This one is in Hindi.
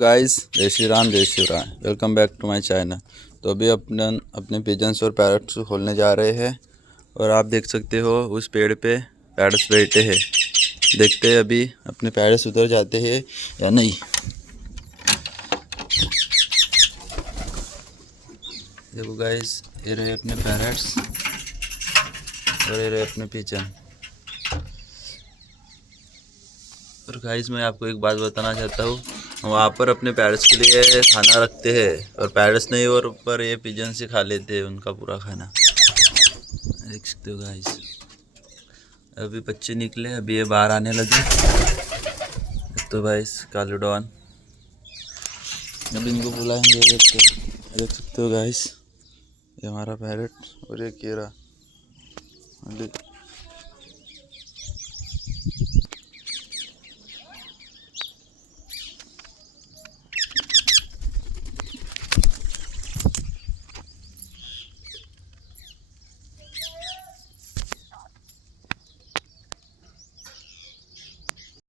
गाइस, जय श्री राम जय Shri Ram. Welcome back to my channel. तो अभी अपने पिजन्स और पैरट्स को खोलने जा रहे हैं और आप देख सकते हो उस पेड़ पे पैरट्स बैठे हैं। देखते हैं अभी अपने पैरट्स उधर जाते हैं या नहीं। देखो गाइस, ये रहे अपने पैरट्स और ये रहे अपने पिजन। और गाइस, मैं आपको एक बात बताना चाहता हूँ, वहाँ पर अपने पैरट्स के लिए खाना रखते हैं और पैरट्स नहीं और ऊपर ये पिजन से खा लेते हैं उनका पूरा खाना। देख सकते हो गाइस, अभी बच्चे निकले, अभी ये बाहर आने लगे। तो गाइस कालूडॉन, अभी इनको बुलाएंगे। देख सकते हो गाइस, ये हमारा पैरट और ये केरा।